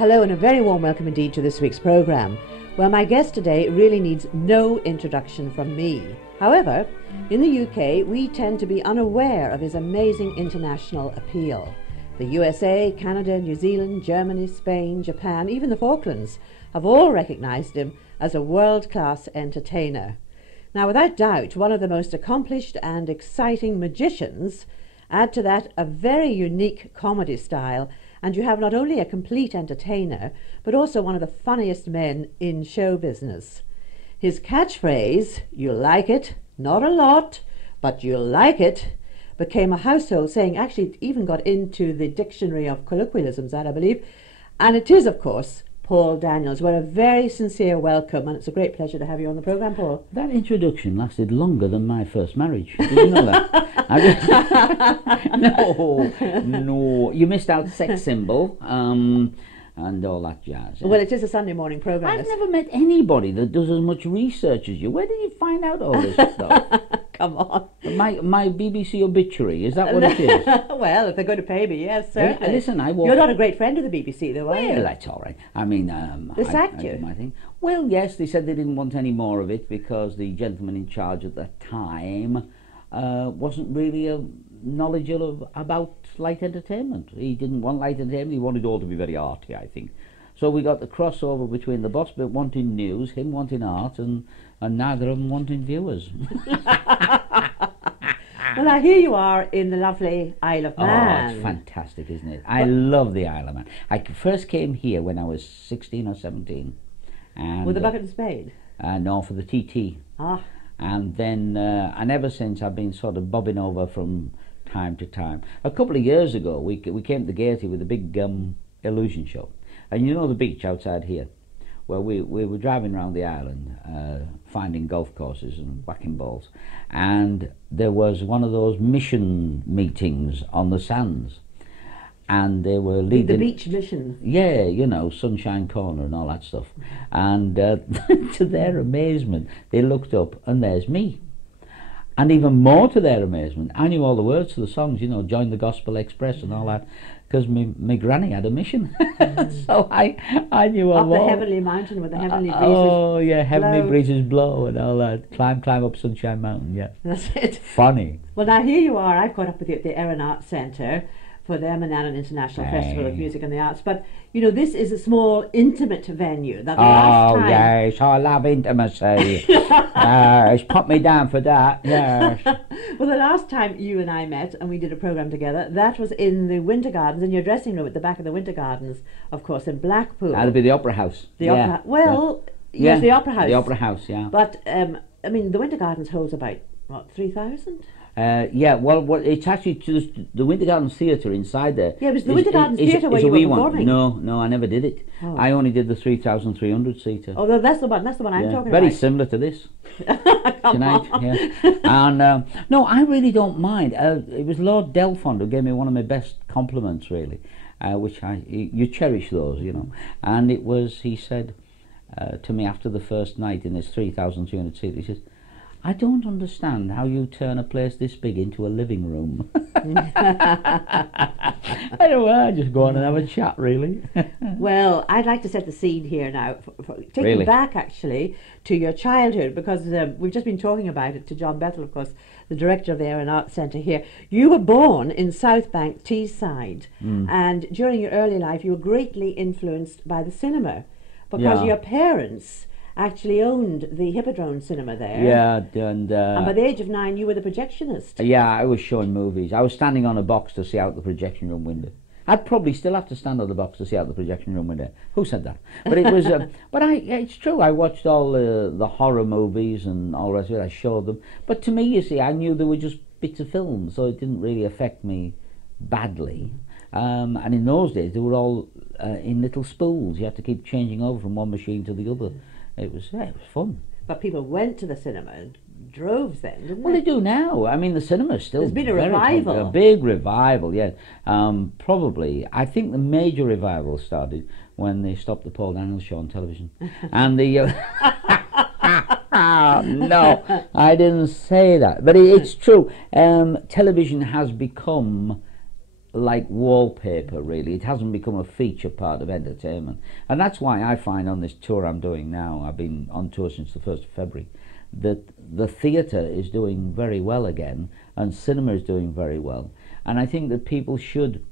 Hello and a very warm welcome indeed to this week's programme, where my guest today really needs no introduction from me. However, in the UK we tend to be unaware of his amazing international appeal. The USA, Canada, New Zealand, Germany, Spain, Japan, even the Falklands have all recognised him as a world-class entertainer. Now, without doubt, one of the most accomplished and exciting magicians. Add to that a very unique comedy style, and you have not only a complete entertainer, but also one of the funniest men in show business. His catchphrase, "You'll like it, not a lot, but you'll like it," became a household saying. Actually, it even got into the dictionary of colloquialisms, that I believe. And it is, of course, Paul Daniels. Well, a very sincere welcome, and it's a great pleasure to have you on the programme, Paul. That introduction lasted longer than my first marriage. Did you know that? No. You missed out sex symbol and all that jazz. Well, it is a Sunday morning programme. I've never met anybody that does as much research as you. Where did you find out all this stuff? Come on. My BBC obituary, is that what it is? Well, if they're going to pay me, yes, certainly. Listen, You're not a great friend of the BBC, though, are you? Well, that's all right. I mean, they sacked I you. did my thing. Well, yes, they said they didn't want any more of it because the gentleman in charge at the time wasn't really knowledgeable about light entertainment. He didn't want light entertainment. He wanted it all to be very arty, I think. So we got the crossover between the boss bit wanting news, him wanting art, and neither of them wanting viewers. Well, now here you are in the lovely Isle of Man. Oh, it's fantastic, isn't it? I love the Isle of Man. I first came here when I was 16 or 17. And, with a bucket and spade? No, for the TT. Ah. And then, and ever since, I've been sort of bobbing over from time to time. A couple of years ago, we came to Gaiety with a big illusion show. And you know the beach outside here? Well, we were driving around the island, finding golf courses and whacking balls. And there was one of those mission meetings on the sands. And they were leading... The beach mission? Yeah, you know, Sunshine Corner and all that stuff. And to their amazement, they looked up and there's me. And even more to their amazement, I knew all the words to the songs, you know, Join the Gospel Express and all that, because my granny had a mission. So I knew all. Up the heavenly mountain with the heavenly breezes. Oh, yeah, heavenly breezes blow and all that. Climb up Sunshine Mountain, yeah. That's it. Funny. Well, now here you are. I've caught up with you at the Erin Arts Centre for the Manhattan International Festival of Music and the Arts. But, you know, this is a small, intimate venue. Now, the last time... yes, I love intimacy. Yes, put me down for that, yes. Well, the last time you and I met and we did a programme together, that was in the Winter Gardens, in your dressing room at the back of the Winter Gardens, of course, in Blackpool. That'll be the Opera House. Well, yes, the Opera House. The Opera House, yeah. But, I mean, the Winter Gardens holds about, what, 3,000? Yeah, well, it's actually just the Winter Gardens Theatre inside there. Yeah, it was the Winter Gardens Theatre where you were performing. No, I never did it. Oh. I only did the 3,300 seater. Oh, that's the one I'm talking about. Very similar to this. Tonight, yeah. And no, I really don't mind. It was Lord Delfond who gave me one of my best compliments, really, which you cherish those, you know. And it was, he said to me after the first night in this 3,300 seat, he says, "I don't understand how you turn a place this big into a living room." Anyway, I just go on and have a chat, really. Well, I'd like to set the scene here now, take you back actually to your childhood, because we've just been talking about it to John Bethel, of course, the director of the Erin Arts Centre here. You were born in South Bank, Teesside, and during your early life you were greatly influenced by the cinema, because your parents actually owned the Hippodrome cinema there. Yeah, and by the age of 9 you were the projectionist. Yeah, I was showing movies. I was standing on a box to see out the projection room window. I'd probably still have to stand on the box to see out the projection room window. Who said that? But it was, it's true. I watched all the horror movies and all the rest of it. I showed them. But to me, you see, I knew they were just bits of film, so it didn't really affect me badly. And in those days, they were all in little spools. You had to keep changing over from one machine to the other. It was fun. But people went to the cinema in droves then, didn't they? Well, they do now. I mean, the cinema's still... There's been a revival. A big revival, yes. Probably. I think the major revival started when they stopped the Paul Daniels show on television. And the... no, I didn't say that. But it's true. Television has become like wallpaper, really. It hasn't become a feature part of entertainment. And that's why I find on this tour I'm doing now, I've been on tour since the 1st of February, that the theatre is doing very well again, and cinema is doing very well. And I think that people should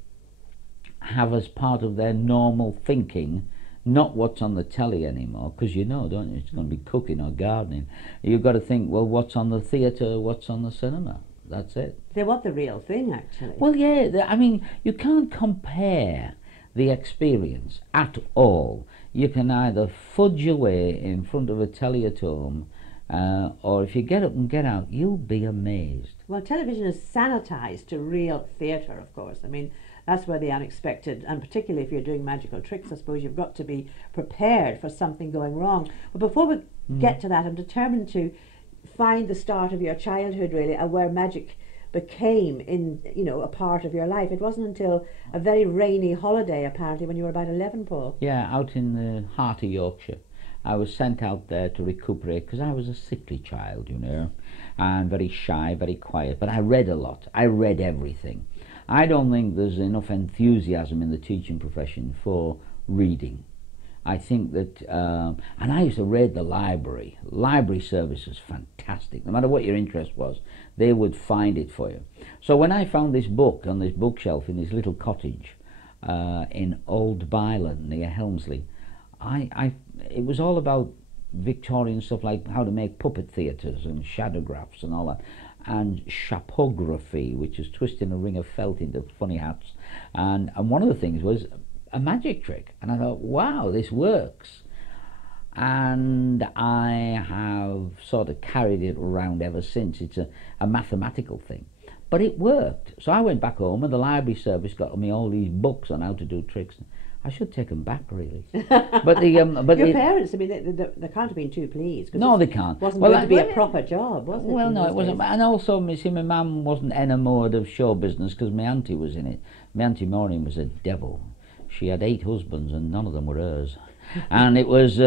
have as part of their normal thinking not what's on the telly anymore, because you know, don't you, it's going to be cooking or gardening. You've got to think, well, what's on the theatre, what's on the cinema? That's it. They want the real thing, actually. Well, yeah, I mean, you can't compare the experience at all. You can either fudge away in front of a telly at home, or if you get up and get out, you'll be amazed. Well, television is sanitised to real theatre, of course. I mean, that's where the unexpected, and particularly if you're doing magical tricks, I suppose you've got to be prepared for something going wrong. But before we get to that, I'm determined to find the start of your childhood, really, and where magic became, a part of your life. It wasn't until a very rainy holiday, apparently, when you were about 11, Paul. Yeah, out in the heart of Yorkshire. I was sent out there to recuperate because I was a sickly child, and very shy, very quiet. But I read a lot. I read everything. I don't think there's enough enthusiasm in the teaching profession for reading. I think that, and I used to raid the library. Library service was fantastic. No matter what your interest was, they would find it for you. So when I found this book on this bookshelf in this little cottage in Old Byland near Helmsley, it was all about Victorian stuff, like how to make puppet theatres and shadowgraphs and all that, and chapography, which is twisting a ring of felt into funny hats, and one of the things was a magic trick, and I thought, wow, this works. And I have sort of carried it around ever since. It's a mathematical thing, but it worked. So I went back home, and the library service got me all these books on how to do tricks. I should take them back, really. But your parents, I mean, they can't have been too pleased. No, they can't. It wasn't going to be a proper job, was it? Well, no, it wasn't. And also, my mum wasn't enamoured of show business because my auntie was in it. My auntie Maureen was a devil. She had 8 husbands and none of them were hers. And it was...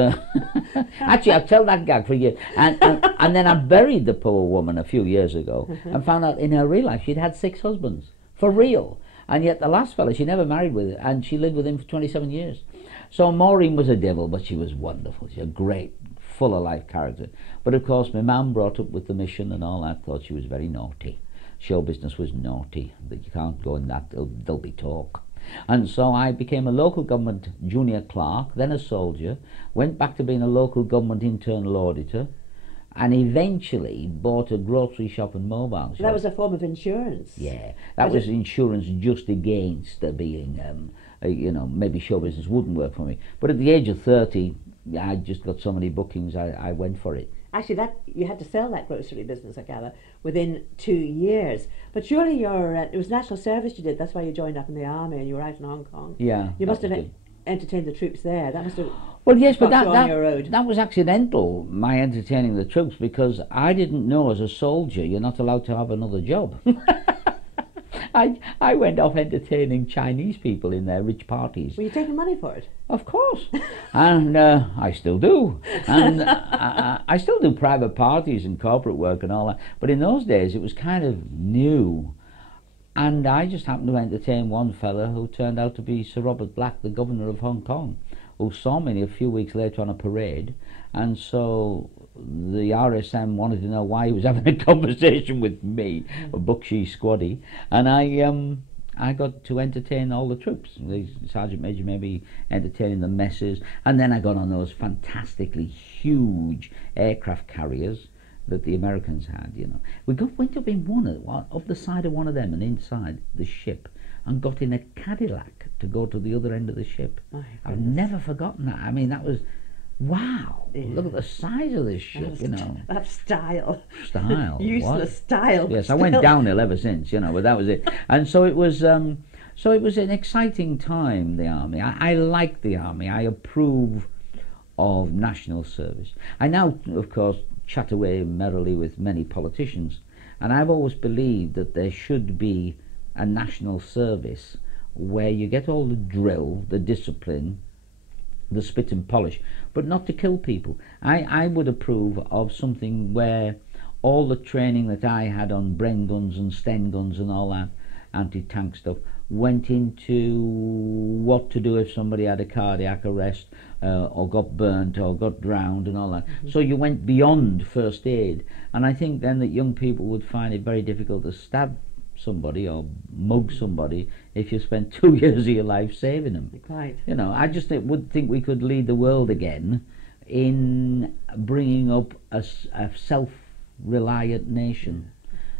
actually, I'll tell that gag for you. And then I buried the poor woman a few years ago and found out in her real life she'd had 6 husbands. For real. And yet the last fella she never married with, and she lived with him for 27 years. So Maureen was a devil, but she was wonderful. She's a great, full-of-life character. But of course, my mum, brought up with the mission and all that, thought she was very naughty. Show business was naughty. That you can't go in that, there'll be talk. And so I became a local government junior clerk, then a soldier, went back to being a local government internal auditor, and eventually bought a grocery shop and mobile shop. So that was a form of insurance. Yeah, that was insurance just against being, maybe show business wouldn't work for me. But at the age of 30, I just got so many bookings, I went for it. Actually, you had to sell that grocery business, I gather, within 2 years. But surely it was national service you did. That's why you joined up in the army and you were out in Hong Kong. Yeah, you must have entertained the troops there. That must have. Well, yes, but that was accidental, my entertaining the troops, because I didn't know as a soldier you're not allowed to have another job. I went off entertaining Chinese people in their rich parties. Were you taking money for it? Of course. And I still do. And I still do private parties and corporate work and all that. But in those days it was kind of new. And I just happened to entertain one fella who turned out to be Sir Robert Black, the governor of Hong Kong, who saw me a few weeks later on a parade. And so the RSM wanted to know why he was having a conversation with me, a Buckshee squaddy, and I got to entertain all the troops. The Sergeant Major maybe entertaining the messes, and then I got on those fantastically huge aircraft carriers that the Americans had. We went up in up the side of one of them and inside the ship, and got in a Cadillac to go to the other end of the ship. I've never forgotten that. I mean, that was. Wow! Yeah. Look at the size of this ship, That's style. Style. Useless what? style. Yes, I went downhill ever since, but that was it. And so it was an exciting time, the army. I like the army. I approve of national service. I now, of course, chat away merrily with many politicians, and I've always believed that there should be a national service where you get all the drill, the discipline, the spit and polish, but not to kill people. I would approve of something where all the training that I had on Bren guns and Sten guns and all that anti-tank stuff, went into what to do if somebody had a cardiac arrest, or got burnt or got drowned and all that. So you went beyond first aid, and I think then that young people would find it very difficult to stab somebody or mug somebody if you spent 2 years of your life saving them. Quite. You know, I just would think we could lead the world again in bringing up a self-reliant nation.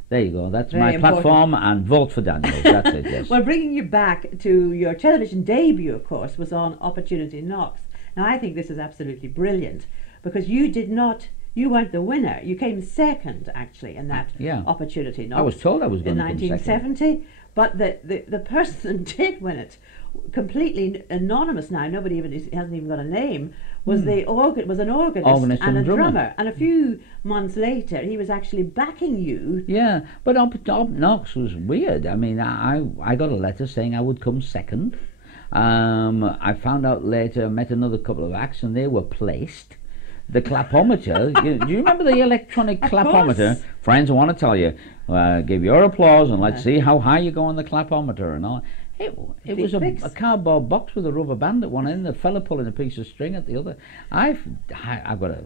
There you go. That's Very my important. platform, and vote for Daniels. That's it, yes. Well, bringing you back to your television debut, of course, was on Opportunity Knocks. Now, I think this is absolutely brilliant because you weren't the winner. You came second, actually, in that Opportunity Knocks. I was told I was going to come second. In 1970, but the person that did win it, completely anonymous now, nobody even hasn't even got a name, was an organist and a drummer. And a few months later, he was actually backing you. Yeah, but Up Knox was weird. I mean, I got a letter saying I would come second. I found out later, I met another couple of acts, and they were placed. The clapometer, do you remember the electronic clapometer? Course. Friends, I want to tell you, give your applause and let's see how high you go on the clapometer and all. It was a cardboard box with a rubber band at one end, the fella pulling a piece of string at the other. I've got a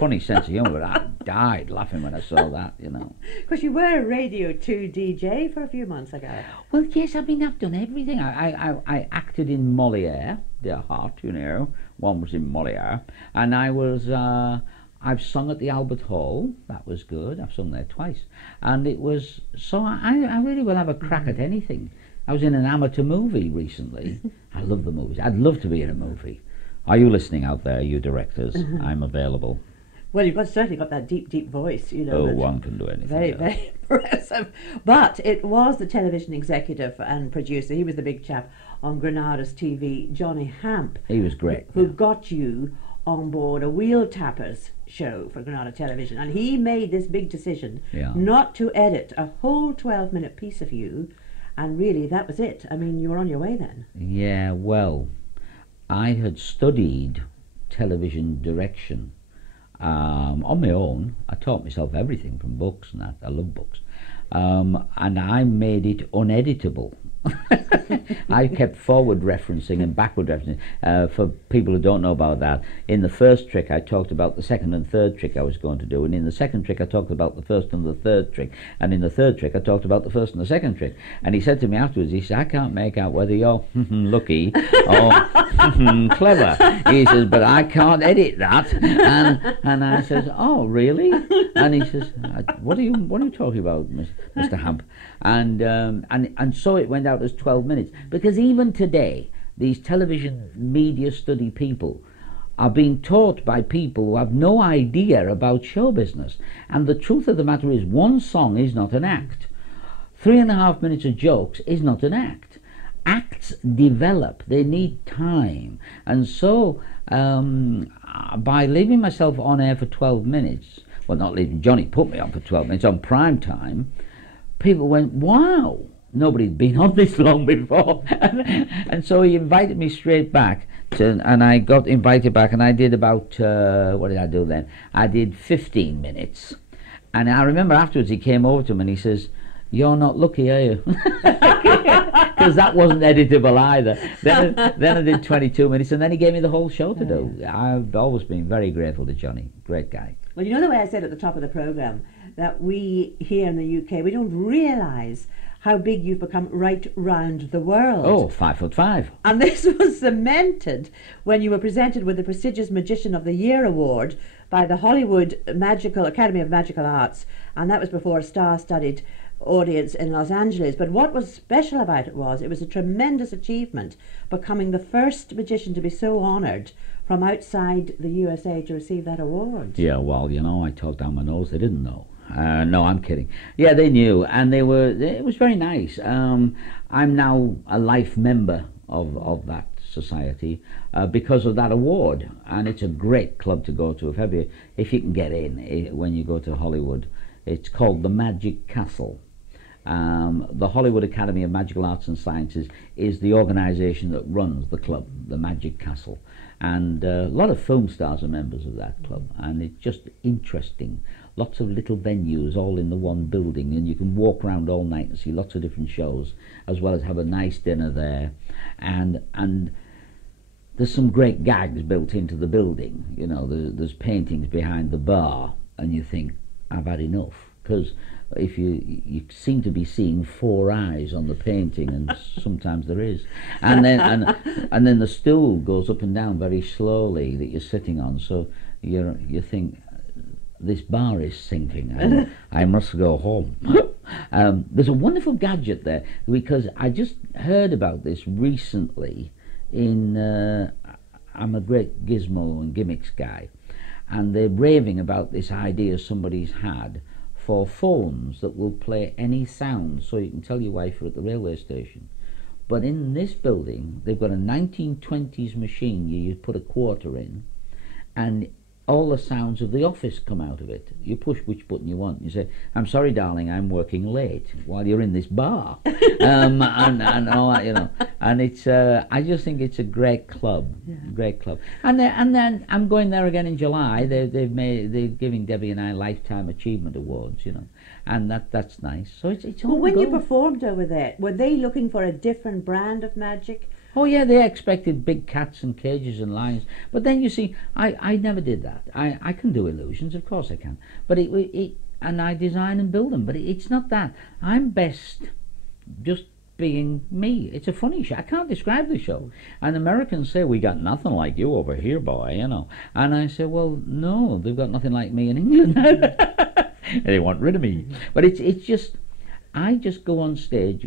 funny sense of humour, but I died laughing when I saw that, you know. Because you were a Radio 2 DJ for a few months ago. Well, yes, I mean, I've done everything. I acted in Molière, Dear Heart, you know. One was in Molière. And I've sung at the Albert Hall. That was good. I've sung there twice. And it was, so I really will have a crack at anything. I was in an amateur movie recently. I love the movies. I'd love to be in a movie. Are you listening out there, you directors? I'm available. Well, you've certainly got that deep, deep voice, you know. Oh, one can do anything. Very, very impressive. But it was the television executive and producer, he was the big chap on Granada's TV, Johnny Hamp. He was great. Who got you on board a Wheel Tappers show for Granada Television. And he made this big decision not to edit a whole 12-minute piece of you. And really, that was it. I mean, you were on your way then. Yeah, well, I had studied television direction on my own. I taught myself everything from books and that. I love books. And I made it uneditable. I kept forward referencing and backward referencing. For people who don't know about that, in the first trick I talked about the second and third trick I was going to do, and in the second trick I talked about the first and the third trick, and in the third trick I talked about the first and the second trick. And he said to me afterwards, he said, I can't make out whether you're lucky or clever. He says, but I can't edit that. And I says, oh really? And he says, what are you talking about, Mr. Hamp? And so it went out as 12 minutes, because even today these television media study people are being taught by people who have no idea about show business. And the truth of the matter is, one song is not an act. 3.5 minutes of jokes is not an act. Acts develop, they need time. And so by leaving myself on air for 12 minutes, well, not leaving, Johnny put me on for 12 minutes on prime time, people went, wow, nobody'd been on this long before. And so he invited me straight back, and I got invited back, and I did about, what did I do then? I did 15 minutes. And I remember afterwards he came over to me and he says, you're not lucky, are you? Because that wasn't editable either. Then I did 22 minutes, and then he gave me the whole show to do. I've always been very grateful to Johnny. Great guy. Well, you know the way I said at the top of the programme, that we here in the UK, we don't realise how big you've become right round the world. Oh, 5'5". And this was cemented when you were presented with the prestigious Magician of the Year award by the Hollywood Academy of Magical Arts, and that was before a star-studded audience in Los Angeles. But what was special about it was a tremendous achievement, becoming the first magician to be so honoured from outside the USA to receive that award. Yeah, well, you know, I talked down my nose. They didn't know. No, I'm kidding. Yeah, they knew, and it was very nice. I'm now a life member of that society because of that award, and it's a great club to go to if you can get in when you go to Hollywood. It's called the Magic Castle. The Hollywood Academy of Magical Arts and Sciences is the organisation that runs the club, the Magic Castle, and a lot of film stars are members of that club, and it's just interesting. lots of little venues all in the one building, and you can walk around all night and see lots of different shows, as well as have a nice dinner there, and there's some great gags built into the building. You know, there's paintings behind the bar, and you think, I've had enough, because if you seem to be seeing four eyes on the painting, and sometimes there is, and then the stool goes up and down very slowly that you're sitting on, so you think, this bar is sinking, and I must go home. There's a wonderful gadget there, because I just heard about this recently I'm a great gizmo and gimmicks guy, and they're raving about this idea somebody's had for phones that will play any sound, so you can tell your wife you're at the railway station. But in this building, they've got a 1920s machine you put a quarter in, and all the sounds of the office come out of it. You push which button you want. You say, "I'm sorry, darling, I'm working late," while you're in this bar, and all that, you know. And it's, I just think it's a great club, great club. And then I'm going there again in July. They're giving Debbie and I lifetime achievement awards, you know, and that's nice. So it's all. Well, when good. you performed over there, were they looking for a different brand of magic? Oh yeah, they expected big cats and cages and lions, but then you see, I never did that. I can do illusions, of course I can, but and I design and build them, but it's not that. I'm best just being me. It's a funny show. I can't describe the show. And Americans say, "We got nothing like you over here, boy," you know. And I say, well, no, they've got nothing like me in England. They want rid of me. But it's just, I just go on stage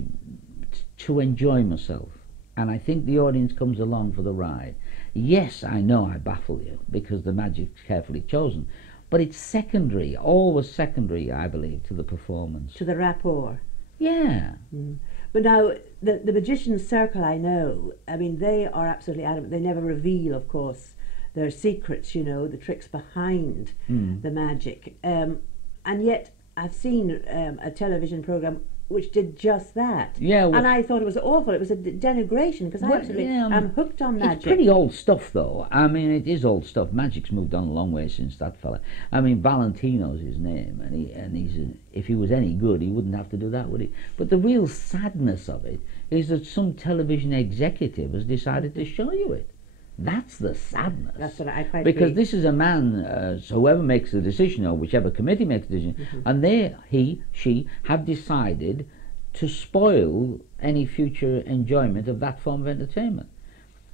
to enjoy myself. And I think the audience comes along for the ride. Yes, I know I baffle you because the magic's carefully chosen, but it's secondary, always secondary, I believe, to the performance. To the rapport. Yeah. Mm. But now, the Magician's Circle, I know, I mean, they are absolutely adamant. They never reveal, of course, their secrets, you know, the tricks behind the magic. And yet, I've seen a television programme which did just that. Yeah, well, and I thought it was awful. It was a denigration, because I absolutely am hooked on magic. It's pretty old stuff, though. I mean, it is old stuff. Magic's moved on a long way since that fella. I mean, Valentino's his name, and he's if he was any good, he wouldn't have to do that, would he? But the real sadness of it is that some television executive has decided to show you it. That's the sadness. That's what I quite because agree. This is a man, so whoever makes the decision, or whichever committee makes the decision, and she have decided to spoil any future enjoyment of that form of entertainment.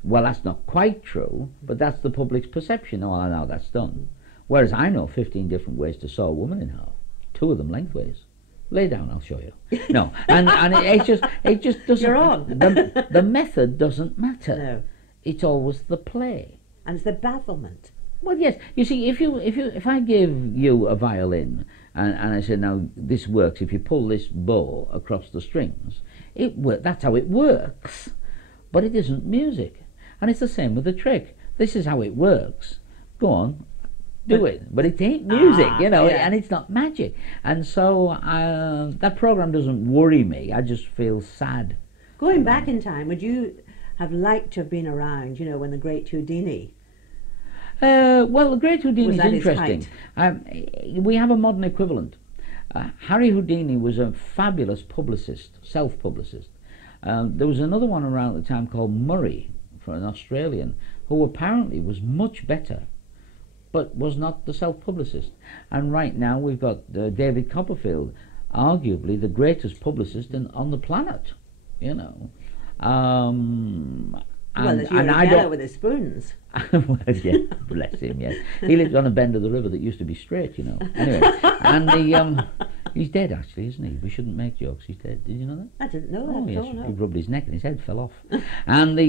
Well, that's not quite true, but that's the public's perception. Oh, I know that's done. Whereas I know 15 different ways to saw a woman in half, 2 of them lengthways. Lay down, I'll show you. No, and it just doesn't. You're on. The method doesn't matter. No. It's always the play. And it's the bafflement. Well, yes. You see, if I give you a violin and I say, now this works if you pull this bow across the strings, that's how it works. But it isn't music, and it's the same with the trick. This is how it works. Go on, do it. But it ain't music, you know, and it's not magic. And so that program doesn't worry me. I just feel sad. Going back in time, would you have liked to have been around, you know, when the great Houdini? Well, the great Houdini is interesting. We have a modern equivalent. Harry Houdini was a fabulous publicist, self-publicist. There was another one around at the time called Murray, for an Australian, who apparently was much better, but was not the self-publicist. And right now we've got David Copperfield, arguably the greatest publicist on the planet, you know. Well, if you're a fellow with his spoons. Well, yeah, bless him, yes. He lives on a bend of the river that used to be straight, you know. Anyway, and he's dead, actually, isn't he? We shouldn't make jokes. He's dead. Did you know that? I didn't know that. Oh, yes. No. He rubbed his neck and his head fell off. And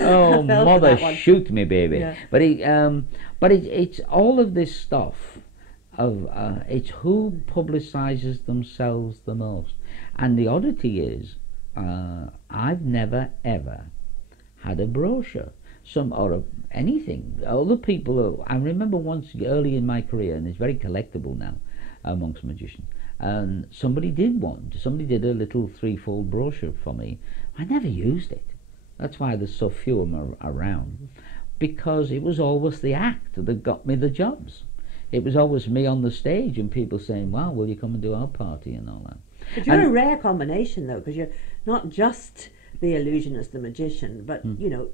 oh, mother, shoot me, baby. Yeah. But it's all of this stuff of it's who publicises themselves the most. And the oddity is, I've never ever had a brochure, anything. Other people, I remember once early in my career, and it's very collectible now amongst magicians, and somebody did one. Somebody did a little 3-fold brochure for me. I never used it. That's why there's so few of them around, because it was always the act that got me the jobs. it was always me on the stage and people saying, "Wow, will you come and do our party?" and all that. But you're a rare combination, though, because you're not just the illusionist, the magician, but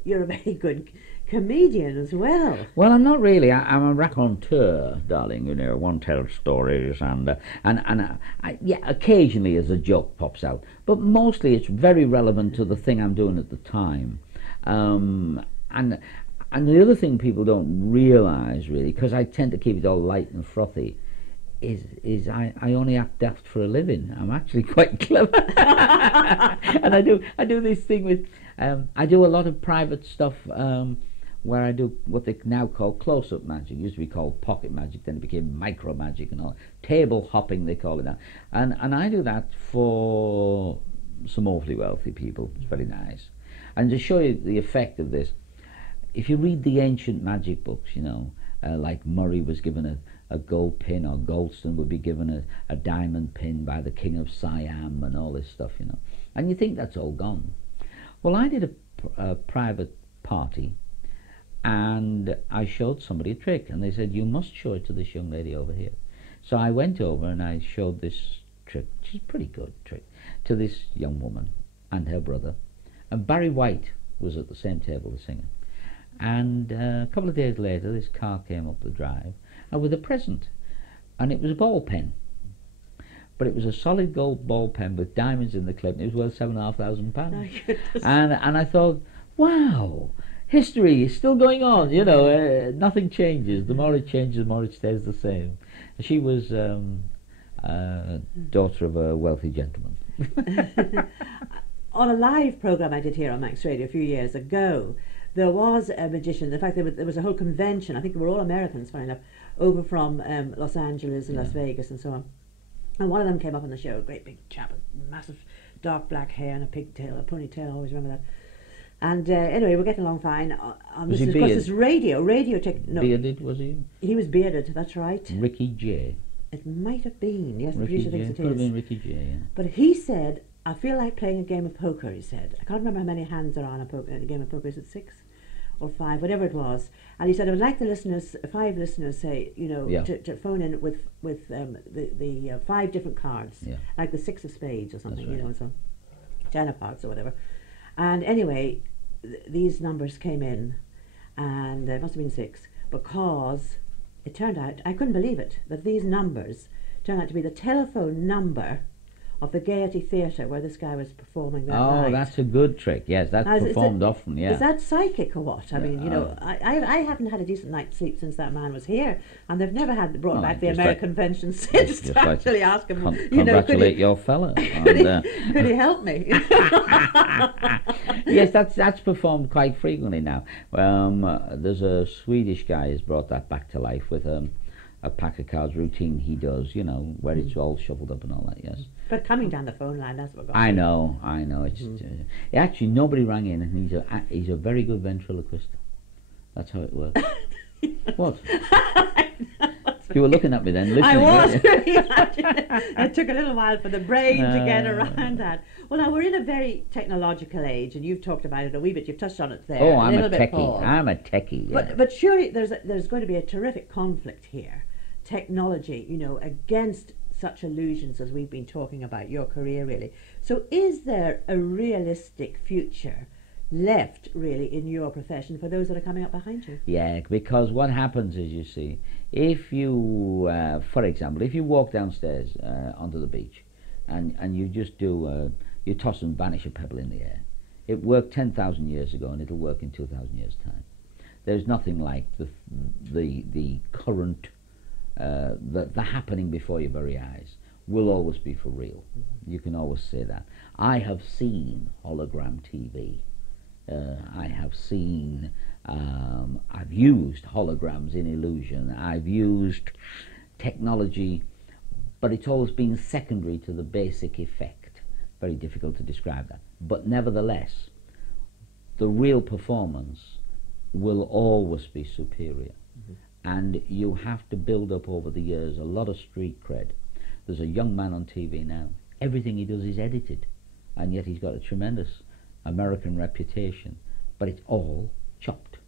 you're a very good comedian as well. Well, I'm not really. I'm a raconteur, darling. One tells stories, and yeah, occasionally as a joke pops out, but mostly it's very relevant to the thing I'm doing at the time. And the other thing people don't realise really, because I tend to keep it all light and frothy, is I only act daft for a living. I'm actually quite clever, and I do this thing with I do a lot of private stuff where I do what they now call close-up magic. It used to be called pocket magic, then it became micro magic and all. Table hopping they call it now, and I do that for some awfully wealthy people. It's very nice, and to show you the effect of this, if you read the ancient magic books, like Murray was given a gold pin, or Goldston would be given a diamond pin by the King of Siam and all this stuff, and you think that's all gone. Well, I did a private party, and I showed somebody a trick, and they said, "You must show it to this young lady over here." So I went over and I showed this trick, which is a pretty good trick, to this young woman and her brother, and Barry White was at the same table, the singer. And a couple of days later, this car came up the drive with a present, and it was a ball pen, but it was a solid gold ball pen with diamonds in the clip, and it was worth £7,500. And I thought, wow, history is still going on. Nothing changes. The more it changes, the more it stays the same. She was daughter of a wealthy gentleman. On a live program I did here on Max Radio a few years ago, there was a magician. In fact, there was a whole convention. I think they were all Americans, funny enough, over from Los Angeles and Las Vegas and so on. And one of them came up on the show, a great big chap with massive dark black hair and a pigtail, a ponytail, I always remember that. And anyway, we're getting along fine. Was he of course, this radio tech. No, bearded, was he? He was bearded, that's right. Ricky J. It might have been, yes, the Ricky producer thinks it Could have is. been Ricky J, yeah. But he said, "I feel like playing a game of poker," he said. I can't remember how many hands there are on a game of poker. Is it 6 or 5, whatever it was? And he said, "I would like the listeners, 5 listeners, say, to phone in with the 5 different cards, like the 6 of spades or something, right. And so 10 of hearts or whatever." And anyway, these numbers came in, and it must have been 6, because it turned out, I couldn't believe it, that these numbers turned out to be the telephone number of the Gaiety Theatre where this guy was performing that night. Oh, that's a good trick. Yes, that's performed often, yeah. Is that psychic or what? I mean, I haven't had a decent night's sleep since that man was here, and they've never brought back the American convention since to actually ask him, congratulate your fella. Could he help me? Yes, that's performed quite frequently now. There's a Swedish guy who's brought that back to life with a pack of cards routine he does, where it's all shuffled up and all that, yes. But coming down the phone line, that's what got me. I know. It's actually nobody rang in, and he's a very good ventriloquist. That's how it works. What? You were looking at me then, listening. I was. It took a little while for the brain to get around that. Well, now we're in a very technological age, and you've talked about it a wee bit. You've touched on it there. Oh, I'm a techie. I'm a techie. Yeah. But surely there's going to be a terrific conflict here. Technology, against such illusions as we've been talking about, your career really. So is there a realistic future left really in your profession for those that are coming up behind you? Yeah, because what happens is, you see, if you, for example, if you walk downstairs onto the beach and you just do, you toss and vanish a pebble in the air, it worked 10,000 years ago and it'll work in 2,000 years' time. There's nothing like the current the happening before your very eyes will always be for real. You can always say that. I have seen hologram TV. I have seen, I've used holograms in illusion. I've used technology, but it's always been secondary to the basic effect. Very difficult to describe that. But nevertheless, the real performance will always be superior. And you have to build up over the years a lot of street cred. There's a young man on TV now. Everything he does is edited, and yet he's got a tremendous American reputation, but it's all chopped.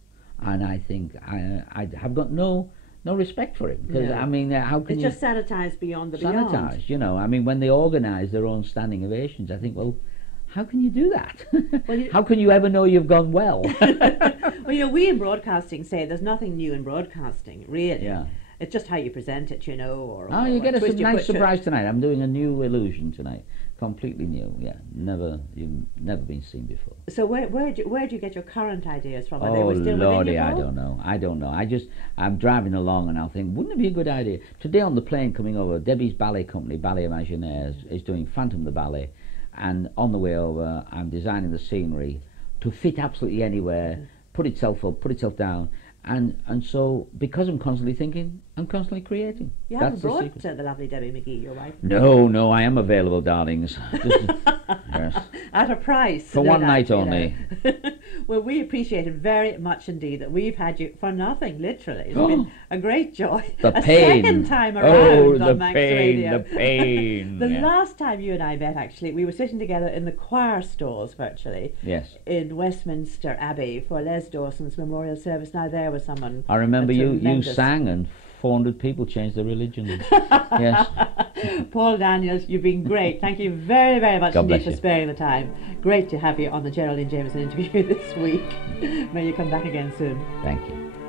And I think I have got no no respect for it. Because No. I mean, how can It's you just sanitised beyond the beyond. sanitise? You know, I mean, when they organise their own standing ovations, I think, well, how can you do that? Well, how can you ever know you've gone well? Well, you know, we in broadcasting say there's nothing new in broadcasting, really. Yeah. It's just how you present it, you know. Or Oh, you or get a twist you nice put to it. surprise tonight. I'm doing a new illusion tonight, completely new. Yeah, you've never been seen before. So where do you get your current ideas from? Are Oh they still lordy, within you, I Paul? don't know. I'm driving along and I'll think, wouldn't it be a good idea? Today on the plane coming over, Debbie's ballet company, Ballet Imaginaires, is doing Phantom the Ballet, and on the way over, I'm designing the scenery to fit absolutely anywhere, put itself up, put itself down. And so, because I'm constantly thinking, I'm constantly creating. You That's haven't the brought secret. the lovely Debbie McGee, your wife. No, I am available, darlings. Yes. At a price. For no one doubt, night you know. only. Well, we appreciate it very much indeed that we've had you for nothing, literally. It's been a great joy. The a pain. second time around Oh, on the Max pain, Radio. the pain. The Yeah. last time you and I met, actually, we were sitting together in the choir stalls, virtually, Yes. in Westminster Abbey for Les Dawson's memorial service. Now there was someone... I remember a you tremendous- sang and 400 people changed their religion. Yes. Paul Daniels, you've been great. Thank you very, very much God indeed bless for you. sparing the time. Great to have you on the Geraldine Jamieson interview this week. May you come back again soon. Thank you.